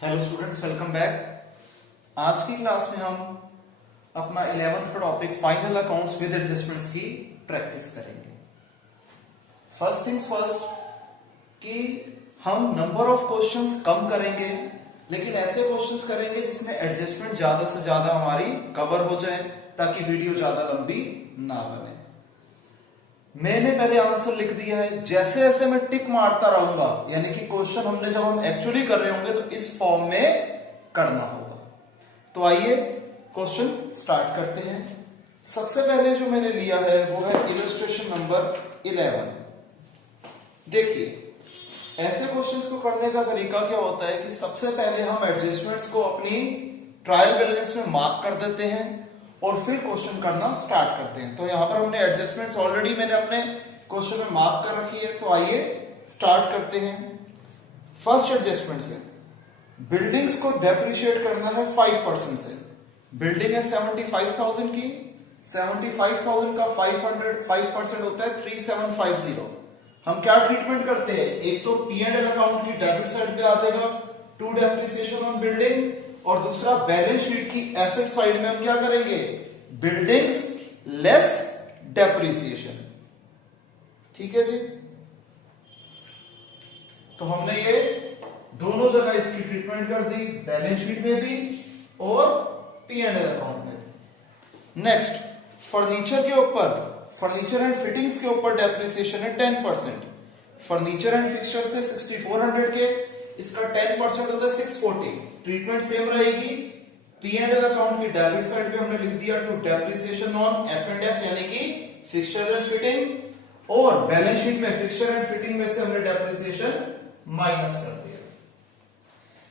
Hello students, welcome back. आज की class में हम अपना 11th का topic final accounts with adjustments की प्रैक्टिस करेंगे। फर्स्ट थिंग्स फर्स्ट कि हम नंबर ऑफ क्वेश्चंस कम करेंगे, लेकिन ऐसे क्वेश्चंस करेंगे जिसमें एडजस्टमेंट ज्यादा से ज्यादा हमारी कवर हो जाए ताकि वीडियो ज्यादा लंबी ना बने। मैंने पहले आंसर लिख दिया है, जैसे जैसे मैं टिक मारता रहूंगा, यानी कि क्वेश्चन हमने जब हम एक्चुअली कर रहे होंगे तो इस फॉर्म में करना होगा। तो आइए क्वेश्चन स्टार्ट करते हैं। सबसे पहले जो मैंने लिया है वो है इलस्ट्रेशन नंबर 11। देखिए, ऐसे क्वेश्चंस को करने का तरीका क्या होता है कि सबसे पहले हम एडजस्टमेंट्स को अपनी ट्रायल बैलेंस में मार्क कर देते हैं और फिर क्वेश्चन करना स्टार्ट करते हैं। तो यहां पर हमने एडजस्टमेंट्स ऑलरेडी मैंने अपने क्वेश्चन में मार्क कर रखी है। तो आइए स्टार्ट करते हैं। फर्स्ट एडजस्टमेंट से बिल्डिंग्स को डेप्रिशिएट करना है 5% से। बिल्डिंग है 75,000 की, 75,000 का 5% होता है 3750। हम क्या ट्रीटमेंट करते हैं, एक तो P&L अकाउंट की डेबिट साइड पे आ जाएगा टू डेप्रिसिएशन ऑन बिल्डिंग, और दूसरा बैलेंस शीट की एसेट साइड में हम क्या करेंगे, बिल्डिंग्स लेस डेप्रिसिएशन। ठीक है जी। तो हमने ये दोनों जगह इसकी ट्रीटमेंट कर दी, बैलेंस शीट में भी और P&L अकाउंट में भी। नेक्स्ट, फर्नीचर के ऊपर, फर्नीचर एंड फिटिंग्स के ऊपर डेप्रिसिएशन है 10%। फर्नीचर एंड फिक्सचर्स थे 6400 के, इसका 10% होता है 640। ट्रीटमेंट सेम रहेगी। P&L अकाउंट की डेबिट साइड पे हमने लिख दिया टू डेप्रिसिएशन ऑन F&F यानी कि फिक्सचर एंड फिटिंग, और बैलेंस शीट में फिक्सचर एंड फिटिंग में से हमने डेप्रिसिएशन माइनस कर दिया।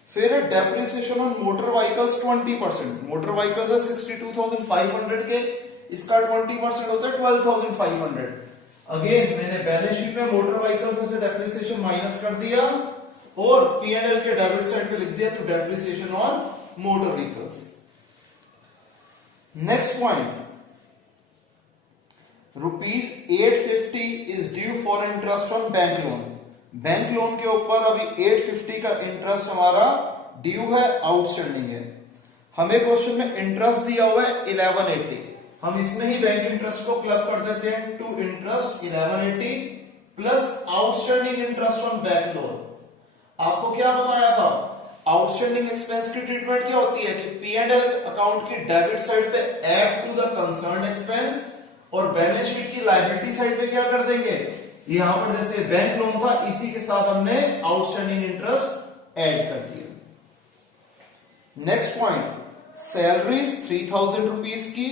फिर depreciation on motor vehicles 20%। Motor vehicles है 62,500 के, इसका 20% होता है 12,500। अगेन मैंने बैलेंस शीट में मोटर व्हीकल्स में से डेप्रिसिएशन माइनस कर दिया और P&L के डेबिट साइड पे लिख दिया तो depreciation on motor vehicles. Next point, ₹850 is due for interest on bank loan. Bank loan के ऊपर अभी 850 का इंटरेस्ट हमारा ड्यू है, आउटस्टैंडिंग है। हमें क्वेश्चन में इंटरेस्ट दिया हुआ है 1180, हम इसमें ही बैंक इंटरेस्ट को क्लब कर देते हैं to interest 1180 plus outstanding interest on bank loan. आपको क्या बताया था, आउटस्टैंडिंग एक्सपेंस की ट्रीटमेंट क्या होती है कि P&L अकाउंट की डेबिट साइड पे add to the concern expense, और बैलेंस शीट की लायबिलिटी साइड पे क्या कर देंगे, यहां पर जैसे बैंक लोन था इसी के साथ हमने आउटस्टैंडिंग इंटरेस्ट ऐड कर दिया। नेक्स्ट पॉइंट, सैलरीज 3,000 रुपीज की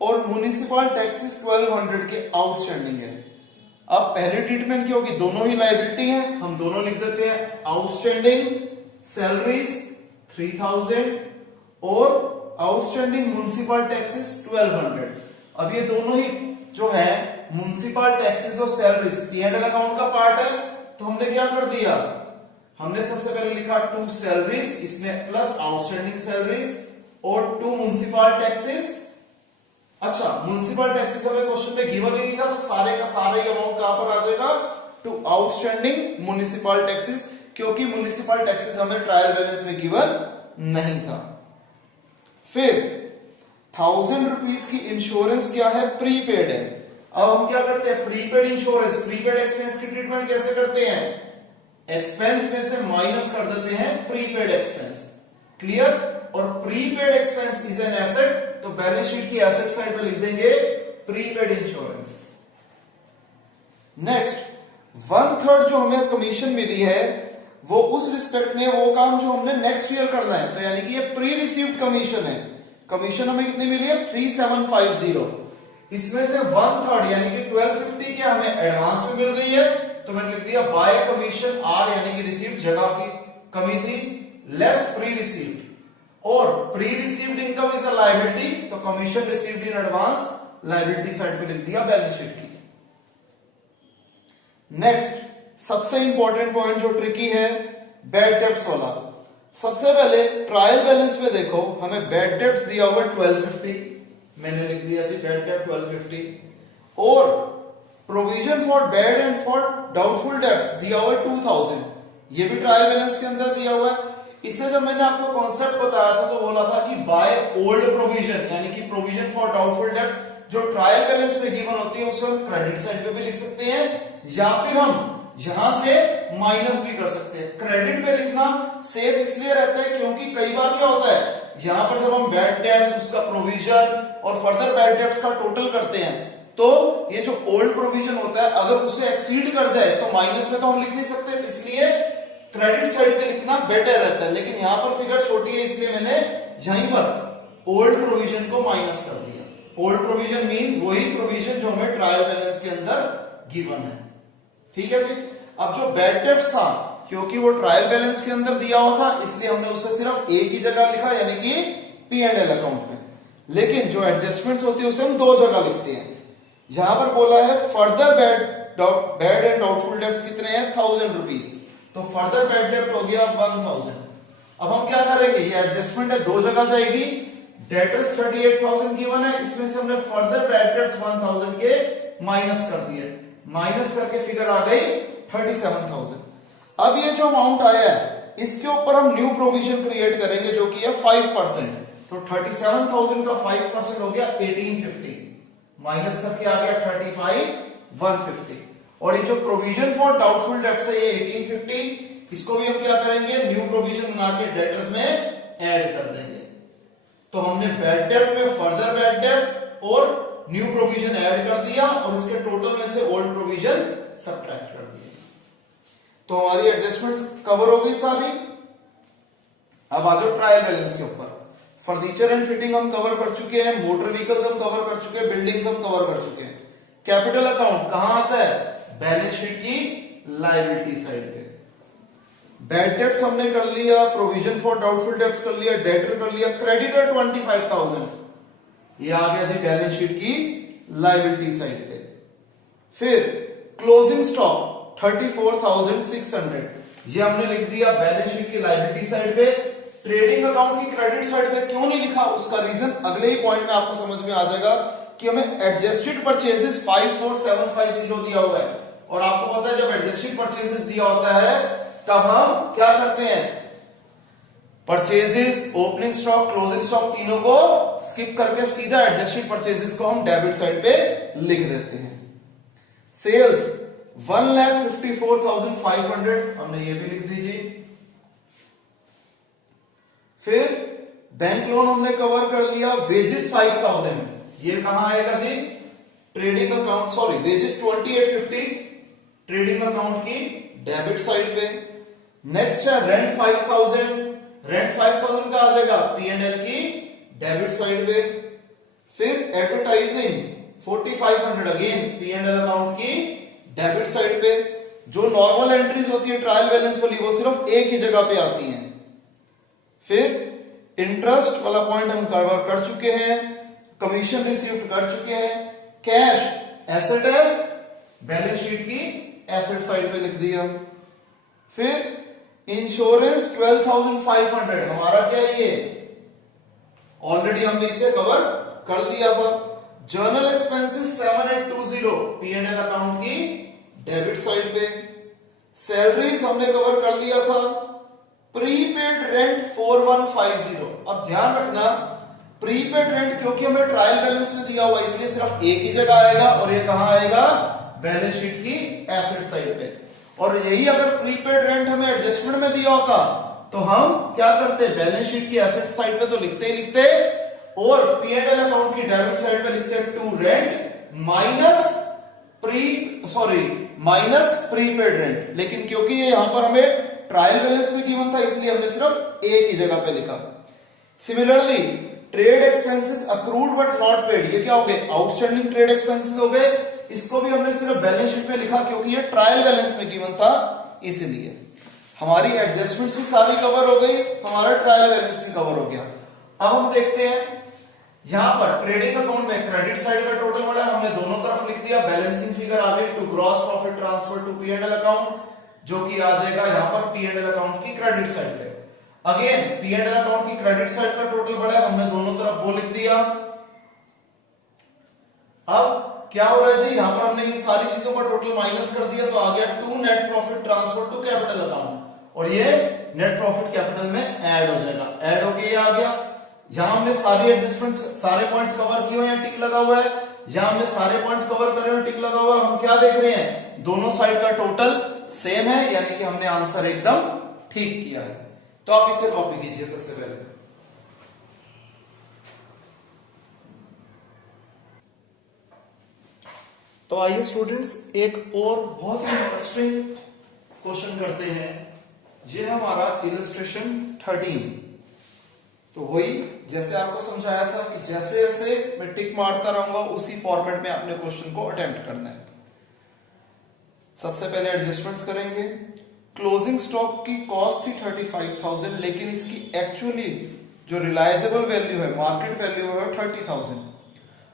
और म्युनिसिपल टैक्सेस 1200 के आउटस्टैंडिंग है। अब पहले ट्रीटमेंट क्या होगी, दोनों ही लायबिलिटी है, हम दोनों लिख देते हैं आउटस्टैंडिंग सैलरीज 3000 और आउटस्टैंडिंग म्युनिसिपल टैक्सेस 1200। अब ये दोनों ही जो है म्युनिसिपल टैक्सेस और सैलरीज P&L अकाउंट का पार्ट है, तो हमने क्या कर दिया, हमने सबसे पहले लिखा टू सैलरीज, इसमें प्लस आउटस्टैंडिंग सैलरीज और टू म्युनिसिपल टैक्सेस। अच्छा, म्युनिसिपल टैक्सेस हमें क्वेश्चन में गिवन ही नहीं था, तो सारे का सारा ही अमाउंट कहां पर आ जाएगा, टू आउटस्टैंडिंग म्युनिसिपल टैक्सेस, क्योंकि म्युनिसिपल टैक्सेस हमें ट्रायल बैलेंस में गिवन नहीं था। फिर 1000 रुपीज की इंश्योरेंस क्या है, प्रीपेड है। अब हम क्या करते हैं, प्रीपेड इंश्योरेंस, प्रीपेड एक्सपेंस की ट्रीटमेंट कैसे करते हैं, एक्सपेंस में से माइनस कर देते हैं प्रीपेड एक्सपेंस। क्लियर। और prepaid expense is an asset, तो बैलेंस शीट की एसेट साइड पे लिख देंगे प्रीपेड इंश्योरेंस। नेक्स्ट, 1/3 जो हमें कमीशन मिली है वो उस रिस्पेक्ट में वो काम जो हमने नेक्स्ट ईयर करना है, तो यानी कि ये प्री रिसीव्ड कमीशन है। कमीशन हमें कितनी मिली है 3750, इसमें से 1/3 यानी कि 1250 क्या हमें एडवांस में मिल गई है, तो मैंने लिख दिया बाय कमीशन आर यानी कि रिसीव्ड जगह की कमी थी, लेस प्री रिसीव्ड, और pre received income is a liability, तो commission received in advance liability side पे लिख दिया बैलेंस शीट की। नेक्स्ट, सबसे इंपॉर्टेंट पॉइंट जो ट्रिकी है, बैड डेब्ट्स वाला। सबसे पहले ट्रायल बैलेंस में देखो, हमें बैड डेब्ट्स दिया हुआ 1250, मैंने लिख दिया जी बैड डेब्ट 1250, और provision for bad and for doubtful debts दिया हुआ 2000, ये भी ट्रायल बैलेंस के अंदर दिया हुआ है। इसे जब मैंने आपको कॉन्सेप्ट बताया था तो बोला था कि बाय ओल्ड प्रोविजन, यानी कि प्रोविजन फॉर डाउटफुल डेब्ट जो ट्रायल बैलेंस में गिवन होती है उसे हम क्रेडिट साइड पे भी लिख सकते हैं, या फिर हम यहां से माइनस भी कर सकते हैं। क्रेडिट पे लिखना सेफ इसलिए रहता है क्योंकि कई बार क्या होता है, यहां पर जब हम बैड डेब्ट्स, उसका प्रोविजन और फर्दर बैड डेब्ट्स का टोटल करते हैं तो ये जो ओल्ड प्रोविजन होता है अगर उसे एक्सीड कर जाए तो माइनस में तो हम लिख नहीं सकते, इसलिए क्रेडिट साइड पे लिखना बेटर रहता है। लेकिन यहां पर फिगर छोटी है इसलिए मैंने यहीं पर ओल्ड प्रोविजन को माइनस कर दिया। ओल्ड प्रोविजन मींस वही प्रोविजन जो हमें ट्रायल बैलेंस के अंदर गिवन है। ठीक है जी। अब जो बैड डेब्ट्स था, क्योंकि वो ट्रायल बैलेंस के अंदर दिया हुआ था इसलिए हमने उसे सिर्फ एक ही जगह लिखा, यानी कि P&L अकाउंट में। लेकिन जो एडजस्टमेंट्स होती है उसे हम दो जगह लिखते हैं। यहां पर बोला है further bad and doubtful debts कितने हैं, 1000 रुपीज, तो फर्दर बैड डेब्ट हो गया 1000। अब हम क्या करेंगे, ये एडजस्टमेंट है दो जगह जाएगी। डेटर्स 38,000 गिवन है, इसमें से हमने फर्दर बैड डेब्ट्स 1000 के माइनस कर दिए, माइनस करके फिगर आ गई 37,000। अब ये जो अमाउंट आया है इसके ऊपर हम न्यू प्रोविजन क्रिएट करेंगे जो कि है 5%, तो 37,000 का 5% हो गया 1850, माइनस करके आ गया 35,150। और ये जो प्रोविजन फॉर डाउटफुल डेब्ट्स है ये 1850, इसको भी हम क्या करेंगे, न्यू प्रोविजन बना के डेटर्स में ऐड कर देंगे। तो हमने बैड डेब्ट में फर्दर बैड डेब्ट और न्यू प्रोविजन ऐड कर दिया और इसके टोटल में से ओल्ड प्रोविजन सबट्रैक्ट कर दिया। तो हमारी एडजस्टमेंट्स कवर हो गई सारी। अब आ जाओ ट्रायल बैलेंस के ऊपर। फर्नीचर एंड फिटिंग हम कवर कर चुके हैं, मोटर व्हीकल्स हम कवर कर चुके हैं, बिल्डिंग्स हम कवर कर चुके हैं। कैपिटल अकाउंट कहां आता है, बैलेंस शीट की लायबिलिटी साइड पे। बैड डेब्ट्स हमने कर लिया, प्रोविजन फॉर डाउटफुल डेब्ट्स कर लिया, डेटर कर लिया, क्रेडिटर 25,000 ये आ गया जी बैलेंस शीट की लायबिलिटी साइड पे। फिर क्लोजिंग स्टॉक 34,600 ये हमने लिख दिया बैलेंस शीट की लायबिलिटी साइड पे। ट्रेडिंग अकाउंट की क्रेडिट साइड पे क्यों नहीं लिखा, उसका रीजन अगले ही पॉइंट में आपको समझ में आ जाएगा कि हमें एडजस्टेड परचेजेस 54750 दिया हुआ है, और आपको पता है जब एडजस्टेड परचेजेस दिया होता है तब हम क्या करते हैं, purchases, opening stock, closing stock तीनों को स्किप करके सीधा एडजस्टेड परचेजेस को हम डेबिट साइड पे लिख देते हैं। सेल्स 1,54,500 हमने ये भी लिख दीजिए। फिर बैंक लोन हमने कवर कर लिया, वेजेस 5,000 ये कहां आएगा जी, trading account, sorry wages 2850 trading account की डेबिट साइड पे। नेक्स्ट है रेंट 5,000, रेंट 5,000 का आ जाएगा P&L की डेबिट साइड पे। फिर एडवर्टाइजिंग 4,500 अगेन P&L अकाउंट की डेबिट साइड पे। जो नॉर्मल एंट्रीज होती है ट्रायल बैलेंस वाली वो सिर्फ एक ही जगह पे आती हैं। फिर इंटरेस्ट वाला पॉइंट हम कवर कर चुके हैं, कमीशन रिसीव्ड कर चुके हैं। कैश एसेट है, बैलेंस शीट की एसेट साइड पे लिख दिया। फिर इंश्योरेंस 12,500 हमारा क्या है, ये ऑलरेडी हमने इसे कवर कर दिया था। जर्नल एक्सपेंसेस 7820 P&L अकाउंट की डेबिट साइड पे। सैलरीज हमने कवर कर दिया था। प्रीपेड रेंट 4150, अब ध्यान रखना प्रीपेड रेंट क्योंकि हमें ट्रायल बैलेंस में दिया हुआ इसलिए सिर्फ एक ही जगह आएगा, और ये कहां आएगा, बैलेंस शीट की एसेट साइड पे। और यही अगर प्रीपेड रेंट हमें एडजस्टमेंट में दिया होता तो हम क्या करते, बैलेंस शीट की एसेट साइड पे तो लिखते ही लिखते, और P&L अकाउंट की डेबिट साइड पे लिखते to rent minus prepaid rent. लेकिन क्योंकि ये यहां पर हमें ट्रायल बैलेंस में गिवन था इसलिए हमने सिर्फ एक ही जगह पे लिखा। Similarly trade expenses accrued but not paid, ये क्या हो गए, आउटस्टैंडिंग ट्रेड एक्सपेंसेस हो गए। इसको भी हमने सिर्फ बैलेंस शीट पे लिखा क्योंकि ये ट्रायल बैलेंस में गिवन था, इसलिए हमारी एडजस्टमेंट्स भी सारी कवर हो गई, हमारा ट्रायल बैलेंस भी कवर हो गया। अब हम देखते हैं यहां पर ट्रेडिंग अकाउंट में क्रेडिट साइड का टोटल बढ़ा, हमने दोनों तरफ लिख दिया, बैलेंसिंग फिगर आ गई to gross profit transfer to P&L account, जो कि आ जाएगा यहां पर P&L अकाउंट की क्रेडिट साइड पे। अगेन P&L अकाउंट की क्रेडिट साइड का टोटल बढ़ा, हमने दोनों तरफ वो लिख दिया। अब क्या हो रहा है जी, यहां पर हमने इन सारी चीजों का टोटल माइनस कर दिया तो आ गया to net profit transfer to capital account, और ये नेट प्रॉफिट कैपिटल में ऐड हो जाएगा। ऐड होके ये आ गया। यहां हमने सारी एडजस्टमेंट, सारे पॉइंट्स कवर किए हुए हैं, टिक लगा हुआ है। यहां हमने सारे पॉइंट्स कवर करे हुए, टिक लगा हुआ है। हम क्या देख रहे हैं, दोनों साइड का टोटल सेम है, यानी कि हमने आंसर एकदम ठीक किया है। तो आप इसे कॉपी कीजिए सबसे पहले। तो आइए स्टूडेंट्स एक और बहुत ही इंटरेस्टिंग क्वेश्चन करते हैं। ये है हमारा इलस्ट्रेशन 13। तो वही जैसे आपको समझाया था कि जैसे जैसे मैं टिक मारता रहूंगा उसी फॉर्मेट में अपने क्वेश्चन को अटेम्प्ट करना है। सबसे पहले एडजस्टमेंट्स करेंगे। क्लोजिंग स्टॉक की कॉस्ट थी 35,000, लेकिन इसकी एक्चुअली जो रिलायजेबल वैल्यू है, मार्केट वैल्यू है 30,000।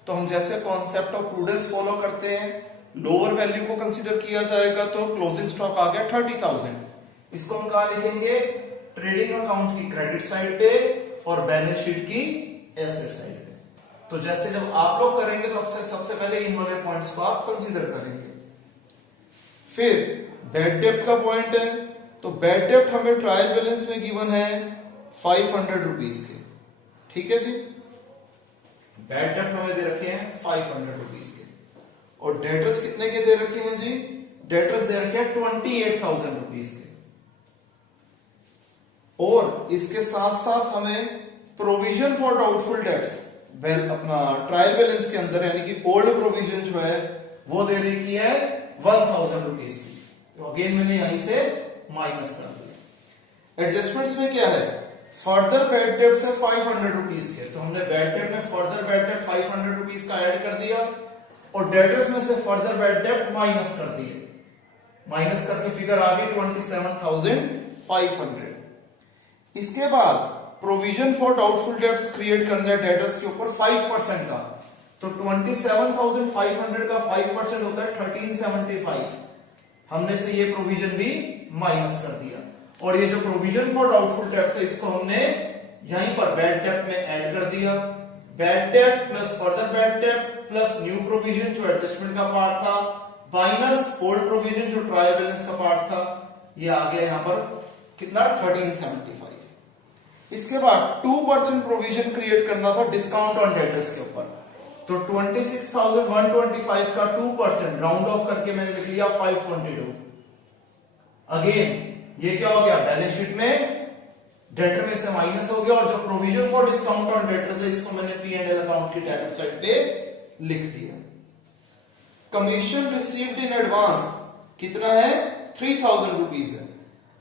तो हम जैसे कॉन्सेप्ट ऑफ प्रूडेंस फॉलो करते हैं, लोअर वैल्यू को कंसीडर किया जाएगा। तो क्लोजिंग स्टॉक आ गया 30,000। इसको हम कहा लिखेंगे, ट्रेडिंग अकाउंट की क्रेडिट साइड पे और बैलेंस शीट की एसेट साइड पे। तो जैसे जब आप लोग करेंगे तो सबसे पहले इन वाले पॉइंट्स को आप कंसीडर करेंगे। फिर बैड डेप्ट का पॉइंट है, तो बैड डेप्ट हमें ट्रायल बैलेंस में गिवन है 500 रुपीज के। ठीक है जी, बैड डेप्ट हमें दे रखे हैं 500 रुपीज के। और डेटर्स कितने के दे रखे हैं जी, डेटर्स दे रखे हैं 28,000 रुपीज के। और इसके साथ साथ हमें प्रोविजन फॉर डाउटफुल डेट्स अपना ट्रायल बैलेंस के अंदर, यानी कि ओल्ड प्रोविजन जो है वो दे रखी है 1,000 रुपीज की। तो अगेन मैंने यहीं से माइनस कर दिया। एडजस्टमेंट्स में क्या है, फर्दर बैड डेब्ट है 500 रुपीज के। तो हमने बैड डेब्ट में फर्दर बैड डेब्ट 500 रुपीज का ऐड कर दिया और डेटर्स में से फर्दर बैड डेब्ट माइनस कर दिए। माइनस करके फिगर आ गई 27,500। इसके बाद provision for doubtful debts create करना है डेटर्स के ऊपर 5% का। तो 27,500 का 5% होता है 1375। हमने से ये प्रोविजन भी माइनस कर दिया। और ये जो प्रोविजन फॉर डाउटफुल डेब्ट्स है इसको हमने यहीं पर बैड डेब्ट में ऐड कर दिया। बैड डेब्ट प्लस फर्दर बैड डेब्ट प्लस न्यू प्रोविजन जो एडजस्टमेंट का पार्ट था, माइनस ओल्ड प्रोविजन जो ट्रायल बैलेंस का पार्ट था, ये आ गया यहां पर कितना 1375। इसके बाद 2% प्रोविजन क्रिएट करना था डिस्काउंट ऑन डेटर्स के ऊपर। तो 26,125 का 2% राउंड ऑफ करके मैंने लिख लिया 522। अगेन ये क्या हो गया, बैलेंस शीट में डेटर में से माइनस हो गया। और जो provision for discount on debtors है इसको मैंने P&L अकाउंट की डेबिट साइड पे लिख दिया। कमीशन रिसीव्ड इन एडवांस कितना है, 3,000 रुपीज है।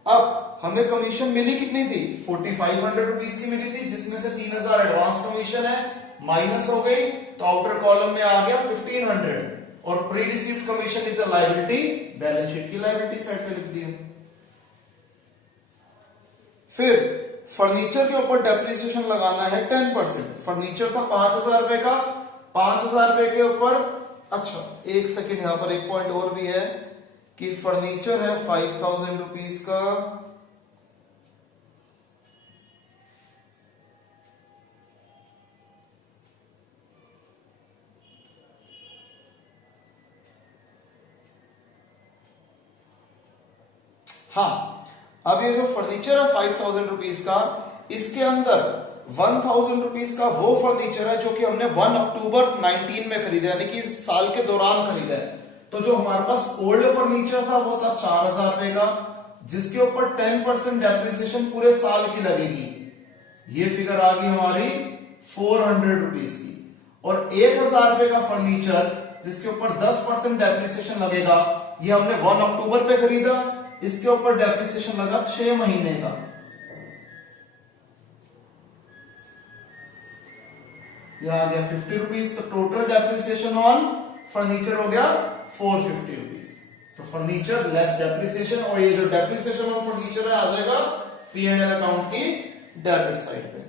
अब हमें कमीशन मिली कितनी थी, 4,500 रुपीज की मिली थी, जिसमें से 3,000 एडवांस कमीशन है, माइनस हो गई तो आउटर कॉलम में आ गया 1,500। और pre received commission is a liability, balance sheet की लायबिलिटी साइड पे लिख दिया। फिर फर्नीचर के ऊपर डेप्रिसिएशन लगाना है 10%। फर्नीचर था 5,000 रुपए का, 5,000 रुपए के ऊपर, अच्छा एक सेकेंड, यहां पर एक पॉइंट और भी है कि फर्नीचर है 5,000 रुपीज का, हाँ। अब ये जो फर्नीचर है 5,000 रुपीज का, इसके अंदर 1,000 रुपीज का वो फर्नीचर है जो कि हमने 1 अक्टूबर 19 में खरीदा, यानी कि इस साल के दौरान खरीदा है। तो जो हमारे पास ओल्ड फर्नीचर था वो था 4,000 रुपए का, जिसके ऊपर 10% डेप्रिसिएशन पूरे साल की लगेगी। ये फिगर आ गई हमारी 400 रुपीज की। और 1,000 रुपए का फर्नीचर जिसके ऊपर 10% डेप्रिसिएशन लगेगा, ये हमने 1 अक्टूबर पे खरीदा, इसके ऊपर डेप्रिसिएशन लगा 6 महीने का। यह आ गया 50 रुपीज। तो टोटल डेप्रिसिएशन ऑन फर्नीचर हो गया 450 रुपीज। तो फर्नीचर लेस डेप्रिसिएशन, और ये जो डेप्रिसिएशन ऑन फर्नीचर है आ जाएगा P&L अकाउंट की डेबिट साइड पे।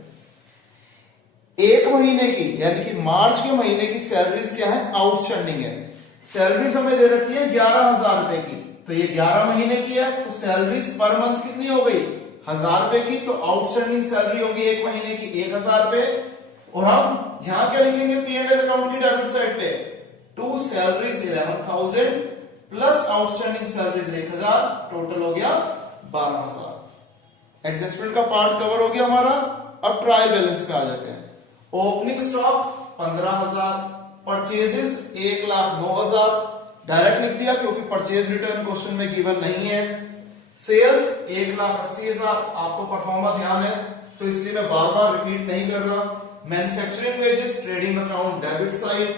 एक महीने की यानी कि मार्च के महीने की सैलरीज क्या है, आउटस्टैंडिंग है। सैलरीज हमें दे रखी है 11,000 रुपए की, तो ये 11 महीने की है, तो सैलरीज पर मंथ कितनी हो गई, 1,000 रुपए की। तो आउटस्टैंडिंग सैलरी होगी एक महीने की 1,000 रुपए। और हम यहां क्या लिखेंगे P&L अकाउंट की डेबिट साइड पे, to salaries 11,000 plus outstanding salaries 1,000, total हो गया 12,000। एडजस्टमेंट का पार्ट कवर हो गया हमारा। अब ट्रायल बैलेंस पे आ जाते हैं। ओपनिंग स्टॉक 15,000, परचेजेस 1,09,000, डायरेक्ट लिख दिया क्योंकि परचेज रिटर्न क्वेश्चन में गिवन नहीं है। सेल्स 1,80,000, आपको परफॉर्मा ध्यान है तो इसलिए मैं बार बार रिपीट नहीं कर रहा। Manufacturing wages trading account debit side,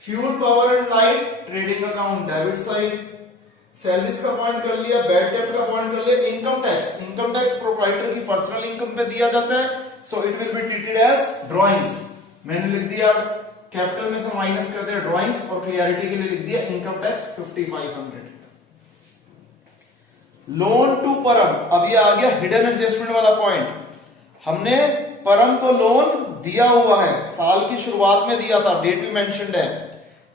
fuel power and light trading account debit side, salaries का पॉइंट कर लिया, बैड डेब्ट का पॉइंट कर लिया। इनकम टैक्स प्रोप्राइटर की पर्सनल इनकम पे दिया जाता है, so it will be treated as drawings. मैंने लिख दिया कैपिटल में से माइनस कर दिया ड्रॉइंग्स, और क्लियरिटी के लिए लिख दिया इनकम टैक्स 5500। लोन टू परम, अब ये आ गया हिडन एडजस्टमेंट वाला पॉइंट। हमने परम को लोन दिया हुआ है, साल की शुरुआत में दिया था, डेट भी मेंशन्ड है।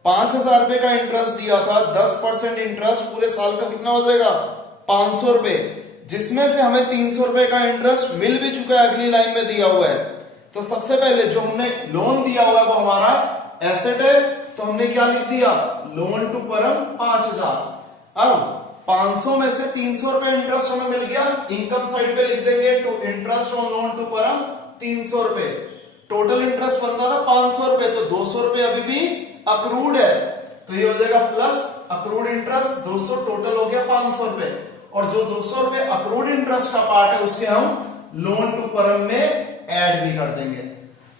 5,000 रुपए का इंटरेस्ट दिया था, 10% इंटरेस्ट पूरे साल का कितना हो जाएगा 500 रुपए, जिसमें से हमें 300 रुपए का इंटरेस्ट मिल भी चुका है, अगली लाइन में दिया हुआ है। तो सबसे पहले जो हमने लोन दिया हुआ है वो हमारा एसेट है, तो हमने क्या लिख दिया लोन टू परम 5,000। अब 500 में से 300 रुपए इंटरेस्ट हमें मिल गया, इनकम साइड पे लिख देंगे to interest on loan to Param 300 रुपए। टोटल इंटरेस्ट बनता था 500 रुपए, तो 200 रुपए अभी भी अक्रूड है, तो ये हो जाएगा प्लस अक्रूड इंटरेस्ट 200, टोटल हो गया 500 रुपए। और जो 200 रुपए अक्रूड इंटरेस्ट का पार्ट है उसके हम लोन टू परम में ऐड भी कर देंगे।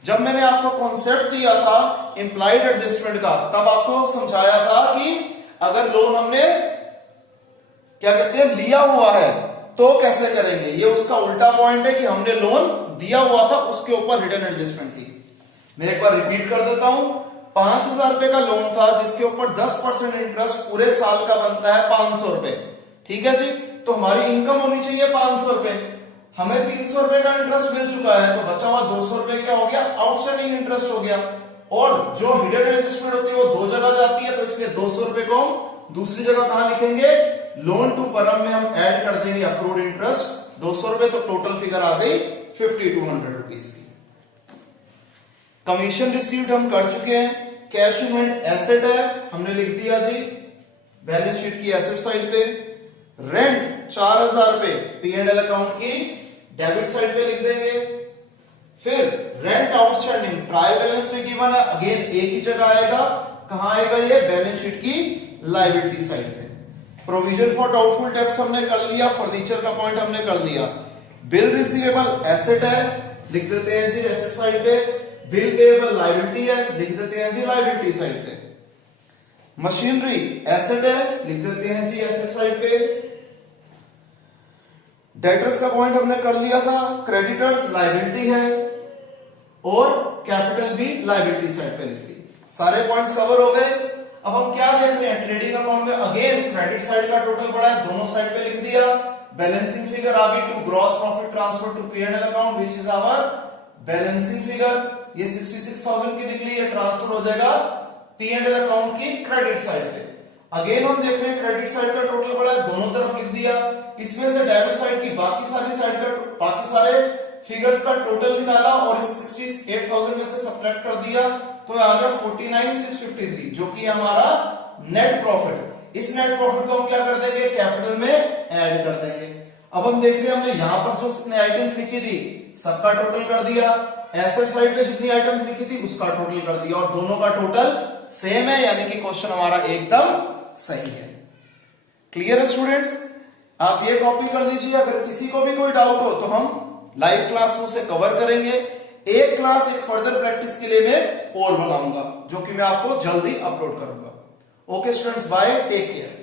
जब मैंने आपको कॉन्सेप्ट दिया था इंप्लाइड एडजस्टमेंट का, तब आपको समझाया था कि अगर लोन हमने क्या कहते हैं लिया हुआ है तो कैसे करेंगे। ये उसका उल्टा पॉइंट है कि हमने लोन दिया हुआ था उसके ऊपर रिटर्न एडजस्टमेंट थी। मैं एक बार रिपीट कर देता हूं, 5,000 रुपए का लोन था जिसके ऊपर 10% इंटरेस्ट पूरे साल का बनता है 500 रुपए, ठीक है जी। तो हमारी इनकम होनी चाहिए 500 रुपए, हमें 300 रुपए का इंटरेस्ट मिल चुका है, तो बचा हुआ 200 रुपए क्या हो गया आउटस्टैंडिंग इंटरेस्ट हो गया। और जो हिडन एडजस्टमेंट होती है वो दो जगह जाती है, तो इसलिए 200 रुपए को हम दूसरी जगह कहां लिखेंगे लोन टू परम में हम ऐड कर देंगे अक्रूड इंटरेस्ट 200 रुपए, तो टोटल फिगर आ गई 5200 रुपीज की। कमीशन रिसीव्ड हम कर चुके हैं। कैश इन हैंड एसेट है, हमने लिख दिया जी बैलेंस शीट की एसेट साइड पे। रेंट 4,000 रुपए P&L अकाउंट की डेबिट साइड पे लिख देंगे। फिर रेंट आउटस्टैंडिंग ट्रायल बैलेंस में गिवन है, अगेन एक ही जगह आएगा, कहां आएगा ये बैलेंस शीट की लायबिलिटी साइड पे। प्रोविजन फॉर डाउटफुल डेब्ट्स हमने कर लिया, फर्नीचर का पॉइंट हमने कर लिया। बिल रिसीवेबल एसेट है, लिख देते हैं जी एसेट साइड पे। बिल पेएबल लायबिलिटी है, लिख देते हैं जी लायबिलिटी साइड पे। मशीनरी एसेट है, लिख देते हैं जी एसेट साइड पे। डेटर्स का पॉइंट हमने कर लिया था, क्रेडिटर्स लायबिलिटी है, और कैपिटल भी लायबिलिटी साइड पे लिख दी। सारे पॉइंट्स कवर हो गए। अब हम क्या देख रहे हैं ट्रेडिंग अकाउंट में, अगेन क्रेडिट साइड का टोटल बढ़ा है, दोनों साइड पे लिख दिया। बैलेंसिंग फिगर आ गई to gross profit transfer to P&L account which is our balancing figure. ये 66,000 की निकली, ये ट्रांसफर हो जाएगा P&L अकाउंट की क्रेडिट साइड पे। अगेन हम देख रहे हैं क्रेडिट साइड का टोटल बढ़ा है, दोनों तरफ लिख दिया। इसमें से डेबिट साइड की बाकी सारे फिगर्स का टोटल निकाला और इस 68,000 में से सब्ट्रैक्ट कर दिया, तो आ गया 49,653 जो कि हमारा नेट प्रॉफिट। इस नेट प्रॉफिट को हम क्या कर देंगे कैपिटल में ऐड कर देंगे। अब हम देख रहे हैं हमने यहां पर जो कितने आइटम्स लिखी थी सबका टोटल कर दिया, एसेट साइड पे जितनी आइटम्स लिखी थी उसका टोटल कर दिया, और दोनों का टोटल सेम है, यानी कि क्वेश्चन हमारा एकदम सही है। क्लियर है स्टूडेंट्स? आप ये कॉपी कर दीजिए। अगर किसी को भी कोई डाउट हो तो हम लाइव क्लास में उसे कवर करेंगे। एक क्लास एक फर्दर प्रैक्टिस के लिए मैं और बुलाऊंगा, जो कि मैं आपको जल्दी अपलोड करूंगा। Okay students, bye, take care.